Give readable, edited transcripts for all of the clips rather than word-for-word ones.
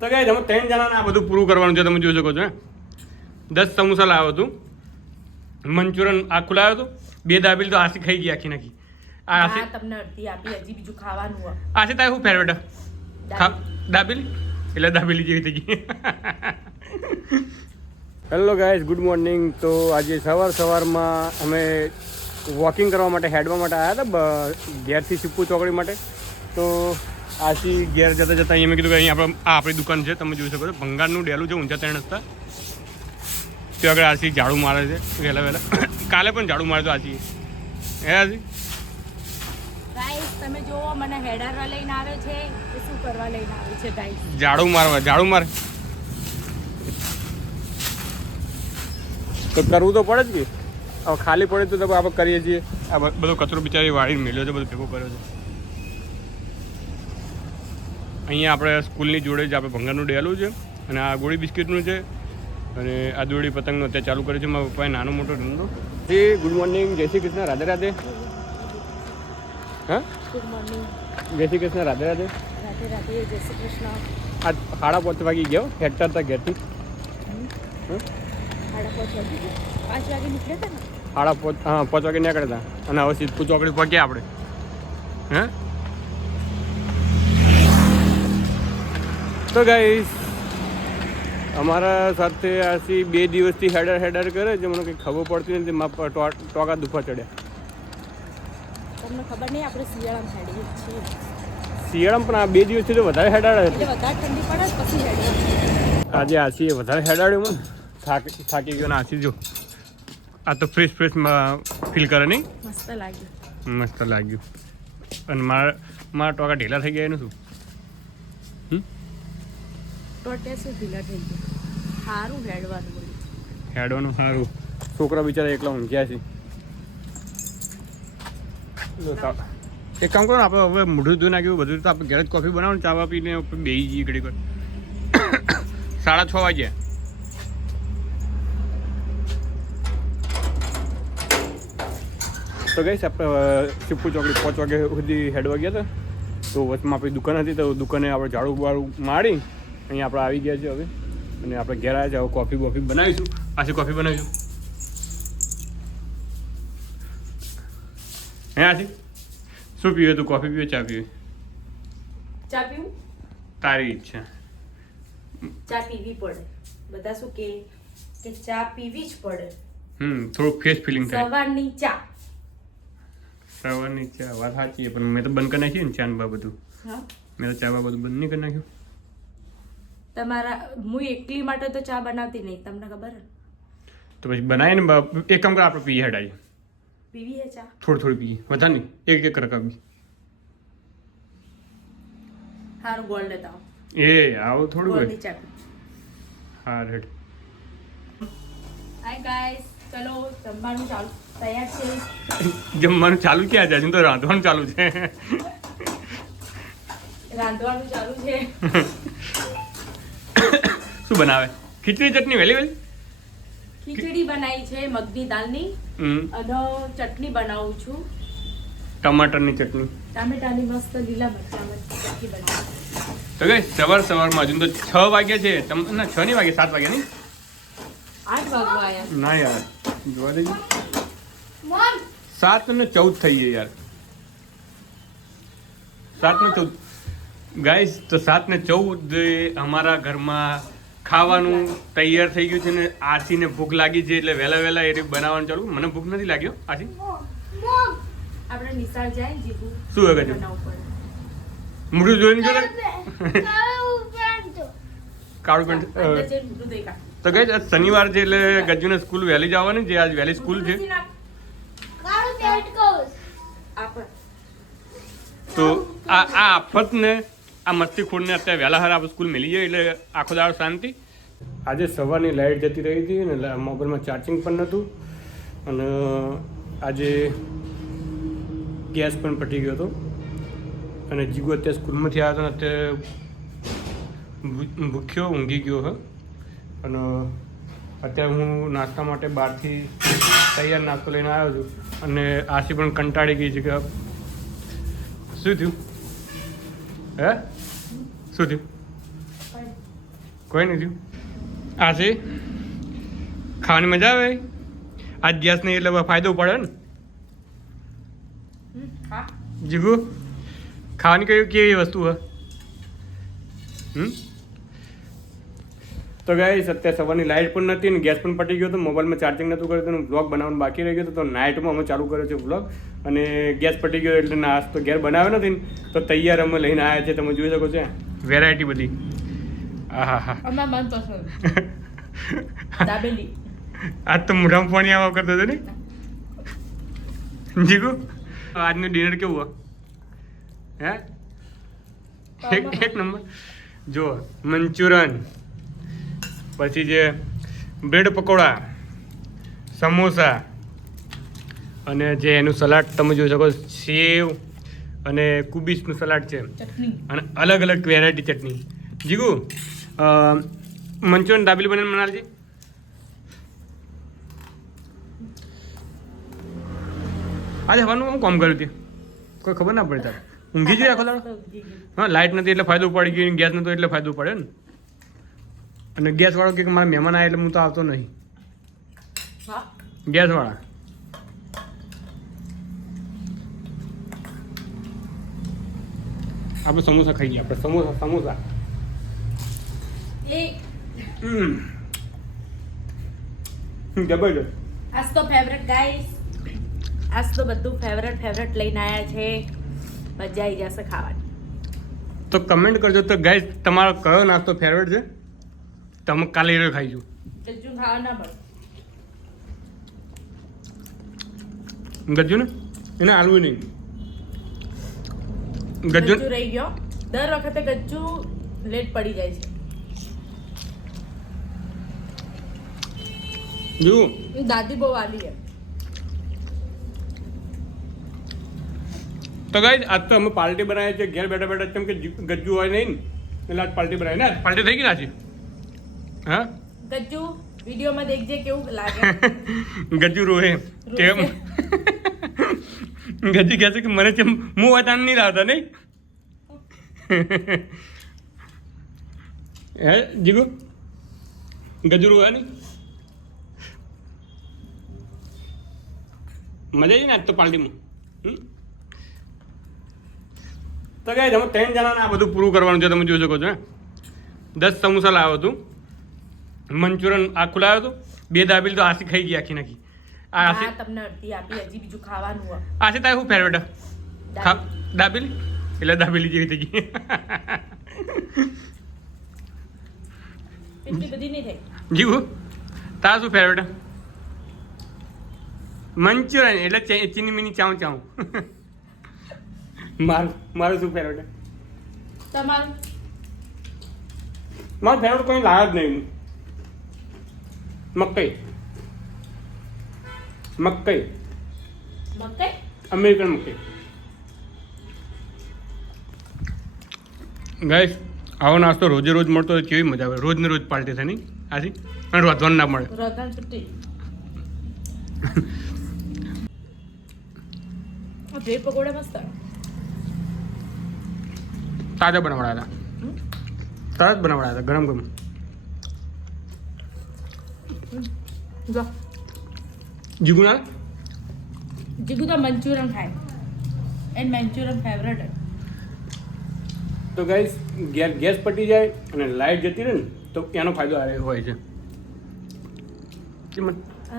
તો ગાઈસ અમે 3 જણાને આ બધું પૂરું કરવાનું છે. તમે જોઈ શકો છો 10 સમોસા લાવ્યો હતું, મંચુરિયન આખું લાવ્યો હતો, 2 દાબેલી તો આસી ખાઈ ગઈ આખી નાખી. આ આસી તમને અડધી આપી, હજી બીજું ખાવાનું. આસી તારે શું ફેવરેટ? દાબેલી એટલે દાબેલી જેવી થઈ ગઈ. Hello guys, good morning. તો આજે સવારમાં અમે વોકિંગ કરવા માટે હેડવા માટે આવ્યા હતા ઘેરથી સિપ્પુ ચોકડી માટે. તો આથી ઘેર જતાં અહીંયા મેં કીધું કે અહીંયા આપણી દુકાન છે, તમે જોઈ શકો છો. ભંગારનું ડેલું છે ઊંચા 3 રસ્તા. ત્યાં આગળ આથી ઝાડુ મારે છે વહેલા. કાલે પણ ઝાડુ મારે તો આથી હે આથી. ગાઈસ તમે જોવો, મને હેડરવા લઈને આવે છે કે શું કરવા લઈને આવે છે ગાઈસ? ઝાડુ મારે તો કરવું તો પડે જ કે હવે ખાલી પડે તો આપણે કરીએ છીએ. આ બધો કચરો બિચારી વાળીને મેળ્યો છે, બધો ભેગો કર્યો છે. અહીંયા આપણે સ્કૂલની જોડે જ આપણે ભંગારનું ડેલું છે અને આ ગોળી બિસ્કિટનું છે અને આ દોડી પતંગનો અત્યારે ચાલુ કરે છે મારા પપ્પાએ નાનો મોટો ધંધો. જી ગુડ મોર્નિંગ, જય શ્રી કૃષ્ણ, રાધે રાધે. હા ગુડ મોર્નિંગ, જય શ્રી કૃષ્ણ, રાધે રાધે. રાધે રાધે, જય શ્રી કૃષ્ણ. આ 5:30 વાગી ગયો હેડતા હતા ઘેરથી. 5:30 વાગે નીકળ્યા હતા ને? 5:30 વાગે નીકળ્યા હતા અને હવે સિદ્ધપુર ચોકડી પહોંચ્યા આપણે. હે તો ગાઈસ અમારા સાથે આથી 2 દિવસથી હેડર કરે છે. મને કંઈ ખબર પડતી નથી, ટોકા દુખવા ચડ્યા. તમને ખબર નહીં, આપણે શિયાળામાં હેડીએ છીએ. શિયાળામાં પણ આ 2 દિવસથી તો વધારે હેડાડે છે. એટલે વધારે ઠંડી પડે પછી હેડીએ. આજે આસી વધારે હેડાડ્યું મને, થાકી ગયો ને આસી જો આ તો ફ્રેશ ફીલ કરે નહીં? મસ્ત લાગ્યું. મસ્ત લાગ્યું. અને મારા ટોકા ઢીલા થઈ ગયા એનું શું? ટોટે શું ઢીલા થઈ ગયા? સારું હેડવાનું બોલ્યું. હેડવાનું સારું. છોકરા બિચારા એકલા ઊંઘ્યા છે. એક કામ કરો ને, આપણે હવે મોઢું ધોઈ નાખ્યું બધું, તો આપણે ઘરે જ કોફી બનાવો, ચા પીને બેસી જઈએ ઘડી પર. 6:30 વાગ્યા. તો ગઈશ આપણે સિપ્પુ ચોકડી 5 વાગ્યા સુધી હેડવા ગયા હતા. તો વચમાં આપણી દુકાન હતી, તો દુકાને આપણે ઝાડુ બાળું મારી અહીંયા આપણે આવી ગયા છે હવે. અને આપણે ઘેર આવ્યા છે, હવે કોફી બનાવીશું. પાછી કોફી બનાવીશું. હે આથી શું પીવે તું? કોફી પીવે, ચા પીવે? ચા પીવું? તારી ઈચ્છા. ચા પીવી પડે. બધા શું કે ચા પીવી જ પડે. થોડું ફ્રેશ ફિલિંગ થાય. સવારની ચા. સવારની ચા વાત સાચી છે, પણ મેં તો બંધ કરી નાખ્યું ને ચા ને બધું. હા, મેં તો ચા બધું બંધ નહીં કરી નાખ્યું. હું એકલી માટે તો ચા બનાવતી નહીં, તમને ખબર ને? તો પછી બનાવીને એક કામ કર, આપણે પીએ હેડાઈએ. પીવી હે ચા? થોડી પીએ, વધારે નહીં, એક રકાબી. સારું, ગોલ્ડ લેતા એ આવો થોડું ગોલ્ડની ચા. હા રેડ. હાય ગાઈસ, ચલો જમવાનું ચાલુ તૈયાર છે. જમવાનું ચાલુ ક્યાં છે? હજુ તો રાંધવાનું ચાલુ છે. રાંધવાનું ચાલુ છે. શું બનાવે? ખીચડી ચટણી વહેલી? ખીચડી બનાવી છે મગની દાળની અને ચટણી બનાવું છું ટમાટરની ચટણી, ટામેટાની મસ્ત લીલા મરચાં ચટણી બનાવું. તો ગઈ સવારમાં હજુ તો 6 વાગ્યા છે. ના 6 નહીં વાગ્યા, 7 વાગ્યા નહીં, 8 વાગવા આવ્યા. ના યાર જોવા દેજો, 7:14 થઈ ગઈ યાર. 7:14 ગાઈસ. તો 7:14 અમારા ઘરમાં ખાવાનું તૈયાર થઈ ગયું છે ને આસીને ભૂખ લાગી છે એટલે વહેલા એ બનાવવાનું ચાલુ. મને ભૂખ નથી લાગ્યો આસી. આપણે નિશાળ જાય ને જીભું શું હોય ગજુ? બનાવવું પડે. મોઢું જોઈને જો કાળું પેન્ટ. અંદર જઈને મોઢું ધોઈ કાઢ. તો ગઈ શનિવાર છે એટલે ગજુને સ્કૂલ વહેલી જવાની છે. આજ વહેલી સ્કૂલ છે. તો આ આફતને આ મસ્તીખોરને અત્યારે વહેલા હાર આપણે સ્કૂલ મેલી જાય એટલે આખો દાડો શાંતિ. આજે સવારની લાઇટ જતી રહી હતી અને મોબાઈલમાં ચાર્જિંગ પણ નહોતું અને આજે ગેસ પણ પટી ગયો હતો અને જીગુ અત્યારે સ્કૂલમાંથી આવ્યો હતો ને અત્યારે ભૂખ્યો ઊંઘી ગયો હતો. અને અત્યારે હું નાસ્તા માટે બહારથી તૈયાર નાસ્તો લઈને આવ્યો છું અને આશી પણ કંટાળી ગઈ છે કે શું થયું? હે શું થયું? કોઈ નથી આ છે ખાવાની મજા આવે આજ ગેસ નહીં એટલે ફાયદો પડે ને હા જીગુ ખાવાની કઈ કેવી વસ્તુ હે તો ગાઈસ અત્યારે સવારની લાઇટ પણ નથી ને ગેસ પણ પટી ગયો તો મોબાઈલમાં ચાર્જિંગ નહોતું કર્યું તો બ્લોગ બનાવવાનું બાકી રહી ગયો તો નાઇટમાં અમે ચાલુ કર્યો છે બ્લોગ અને ગેસ પટી ગયો એટલે નાશ તો ઘેર બનાવ્યો નથી ને તો તૈયાર અમે લઈને આવ્યા છે તમે જોઈ શકો છો વેરાયટી બધી હા હા અમારા મનપસંદ દાબેલી આજ તો મોઢામાં પાણી આવવા કરતો હતો ને જીગુ આજનું ડિનર કેવું હે એક નંબર જો મંચુરન પછી જે બ્રેડ પકોડા સમોસા અને જે એનું સલાડ તમે જોઈ શકો સેવ અને કુબીસનું સલાડ છે ચટણી અને અલગ અલગ વેરાયટી ચટણી જીગુ મંચુરન દાબેલી બનાવીને બનાવજે આજે હવાનું હું કામ કર્યું હતું કોઈ ખબર ના પડે તારે ઊંઘી જોઈએ આખો દાડો હા લાઇટ નથી એટલે ફાયદો પડી ગયો ગેસ નતો એટલે ફાયદો પડે ને અને ગેસવાળો કે મારા મહેમાન આવે એટલે હું તો આવતો નહીં ગેસવાળા આપણે સમોસા ખાઈએ આપણે સમોસા જબરજસ્ત આજ તો ફેવરેટ ગાઈસ આજ તો બધું ફેવરેટ લઈને આવ્યા છે મજા આવી જશે ખાવાની તો કમેન્ટ કરજો તો ગાઈસ તમારો કયો નાસ્તો ફેવરેટ છે તમે કાલે એ ખાઈશું ગજ્જુ ખાવા ના મળે ગજ્જુ ને એને આલવું નહીં ગજ્જુ રહી ગયો દર વખતે ગજ્જુ લેટ પડી જાય છે જુઓ દાદી બહુ આલી છે તો ગાઈસ આજ તો અમે પાર્ટી બનાવી છે ઘેર બેઠા બેઠા કેમ કે ગજ્જુ હોય નહીં ને એટલે આજ પાર્ટી બનાવી ને પાર્ટી થઈ ગઈ ને આજે હા ગજ્જુ વિડીયોમાં દેખજે કેવું લાગે ગજ્જુ રોહે કેમ ગજ્જુ કહે છે કે મને કેમ હું વાતાન નહીં લાવતા નહીં હે જીગુ ગજ્જુ રોહે નહીં મજા આવી ને આજ તો પાર્ટીમાં તો ગાઈસ તમે 3 જણાને આ બધું પૂરું કરવાનું છે તમે જોઈ શકો છો 10 સમોસા લાવ્યો હતું મંચુરન આખું લાવ્યો હતો 2 દાબેલી તો આસી ખાઈ ગઈ આખી નાખી આ આસી તમને અડધી આપી હજી બીજું ખાવાનું હોય આસી તારે શું ફેવરેટ દાબેલી એટલે દાબેલી જેવી થઈ ગઈ એટલી બધી નહીં થઈ જીવું તારા શું ફેવરેટ મંચુરન એટલે ચીની મિની ચાઉં મારું શું ફેવરેટ તમારું મારું ફેવરેટ કોઈ લાવ્યા જ નહીં મકઈ મકઈ અમેરિકન મકઈ ગાઈસ આવો નાસ્તો રોજે રોજ મળતો હોય કેવી મજા આવે રોજ ને રોજ પાર્ટી થાય નહીં આથી અને રોધવાનું ના મળે રોધન છૂટી બ્રેડ પકોડા મસ્ત તાજા બનાવડાયા હતા તરત બનાવડાયા હતા ગરમ ગરમ જો જીગુના જીગુ તો મંચુરિયન ખાય એન્ડ મંચુરિયન ફેવરેટ તો ગાઈસ ગેસ પટી જાય અને લાઇટ જતી રહે ને તો એનો ફાયદો આ હોય છે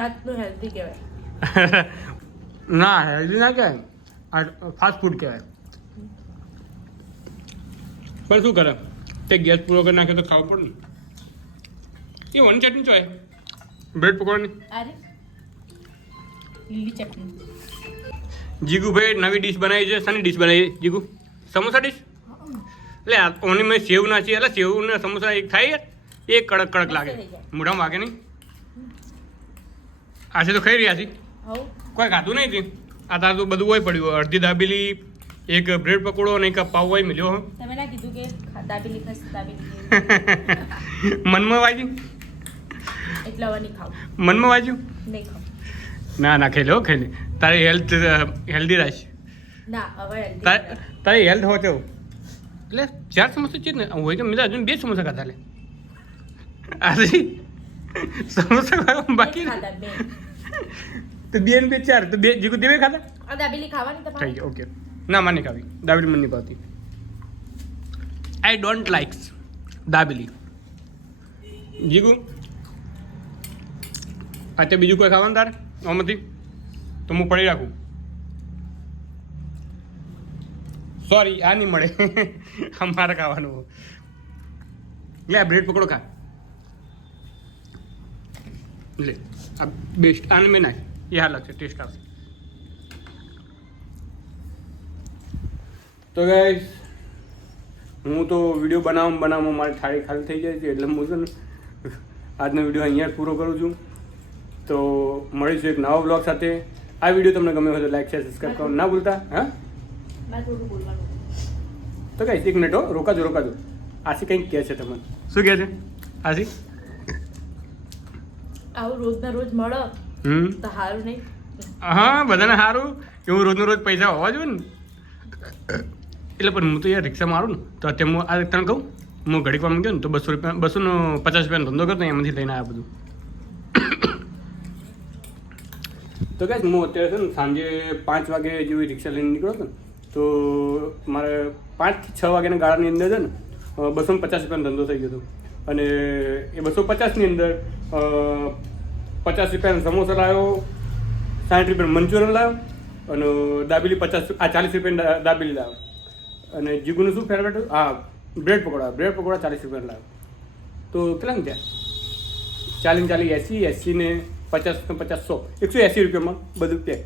રાતનું હેલ્ધી કહેવાય ના હેલ્ધી ના કહેવાય આ ફાસ્ટ ફૂડ કહેવાય પણ શું કરે તે ગેસ પૂરો કરી નાખે તો ખાવું પડે ને એ વન ચટણી ચોય બ્રેડ પકોડાની અરે લીલી ચટણી જીગુભાઈ નવી ડીશ બનાવી છે શાની ડીશ બનાવી જીગુ સમોસા ડીશ એટલે ઓની મેં સેવ નાખી એટલે સેવ ને સમોસા એક થાય એ કડક કડક લાગે મોઢામાં વાગે નહીં આજે તો ખાઈ રહ્યા છીએ કોઈ ખાતું નહીં હતી આ તાર તો બધું હોય પડ્યું અડધી દાબેલી એક બ્રેડ પકોડો અને એક પાવ હોય મળ્યો તમે ના કીધું કે દાબેલી ખાસ દાબેલી મનમાં વાંચ્યું એટલે હવે નહીં ખાવ મનમાં વાંચ્યું નહીં ખાવ ના ખાઈ લો ખાઈ લે તારી હેલ્ધી રાખ ના હવે તારી હેલ્થ હોય તો એટલે 4 સમોસા છે ને હોય કે મેં હજુ 2 સમોસા ખાધા લે આજે સમોસા ખાવા બાકી ખાધા બે તો બે ને બે ચાર તો બે જીગુ દેવે ખાધા આ દાબેલી ખાવાની થઈ તમારે ગયો ઓકે ના માને ખાવી દાબેલી મને નહીં ભાવતી I don't likes dabeli Jigu અત્યારે બીજું કોઈ ખાવાનું તારે આમાંથી તો હું પડી રાખું સોરી આ નહીં મળે અમારે ખાવાનું લે બ્રેડ પકડો ખા લે આ બેસ્ટ આને મેં નાખ એ હાલ લાગશે ટેસ્ટ આવશે તો ગાઈસ હું તો વિડીયો બનાવવામાં મારી થાળી ખાલી થઈ જાય છે એટલે હું છે ને આજનો વિડીયો અહીંયા જ પૂરો કરું છું તો મળીશું એક નવા બ્લોગ સાથે આ વિડીયો તમને ગમ્યો હોય તો લાઈક શેર સબસ્ક્રાઈબ કરવાનું ના ભૂલતા હા મારે થોડું બોલવાનું તો ગાઈસ એક મિનિટ હો રોકાજો આશી કંઈક કહે છે તમને શું કહે છે આશી આવું રોજના રોજ મળો તો સારું નહીં હા બધાને સારું એવું રોજનું રોજ પૈસા હોવા જોઈએ ને એટલે પણ હું તો યાર રિક્ષા મારું ને તો અત્યારે હું આ તને કહું હું ઘડીક વાર ગયો ને તો 200 રૂપિયા 250 રૂપિયાનો ધંધો કરતો એમાંથી લઈને આવ્યા બધું તો ગાઈસ હું અત્યારે છે ને સાંજે 5 વાગે જેવી રિક્ષા લઈને નીકળ્યો હતો ને તો મારે 5 થી 6 વાગ્યાના ગાળાની અંદર છે ને 250 રૂપિયાનો ધંધો થઈ ગયો હતો અને એ 250ની અંદર 50 રૂપિયાનો સમોસા લાવ્યો 60 રૂપિયાનું મંચુરિયન લાવ્યો અને દાબેલી 40 રૂપિયાની દાબેલી લાવ્યો અને જીગુનું શું ફેવરેટ હતું હા બ્રેડ પકોડા 40 રૂપિયાનો લાવ્યો તો કેટલાને ત્યાં 40 80 ને 50 100 180 રૂપિયામાં બધું પેક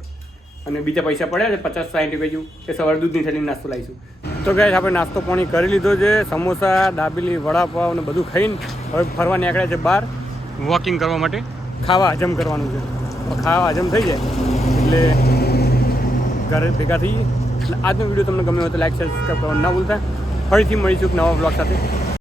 અને બીજા પૈસા પડ્યા છે 50 60 રૂપિયા જેવું કે સવારે દૂધની થેલીનો નાસ્તો લાવીશું તો ગાઈસ આપણે નાસ્તો પાણી કરી લીધો છે સમોસા દાબેલી વડાપાવ ને બધું ખાઈને હવે ફરવા નીકળ્યા છે બહાર વોકિંગ કરવા માટે ખાવા હજમ કરવાનું છે ખાવા હજમ થઈ જાય એટલે ઘરે ભેગા થઈએ એટલે આજનો વિડીયો તમને ગમ્યો હોય તો લાઈક શેર સબસ્ક્રાઈબ કરવાનું ના ભૂલતા ફરીથી મળીશું એક નવા બ્લોગ સાથે